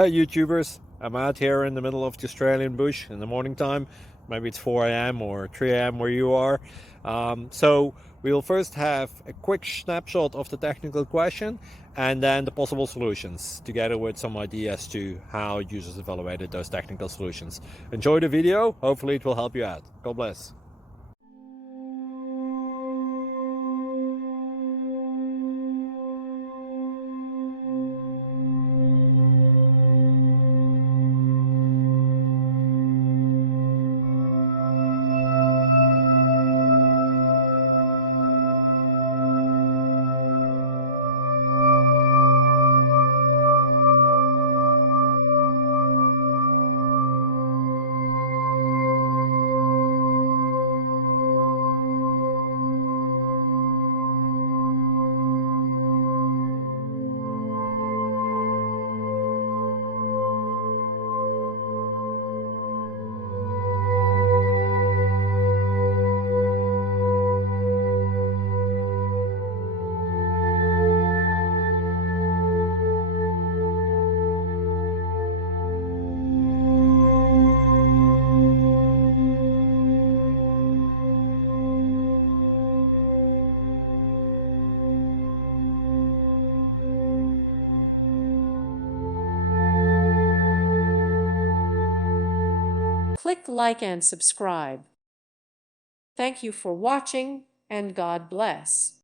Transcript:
Hey YouTubers, I'm out here in the middle of the Australian bush in the morning time. Maybe it's 4 a.m. or 3 a.m. where you are. So we'll first have a quick snapshot of the technical question and then the possible solutions, together with some ideas to how users evaluated those technical solutions. Enjoy the video, hopefully it will help you out. God bless. Click like and subscribe. Thank you for watching, and God bless.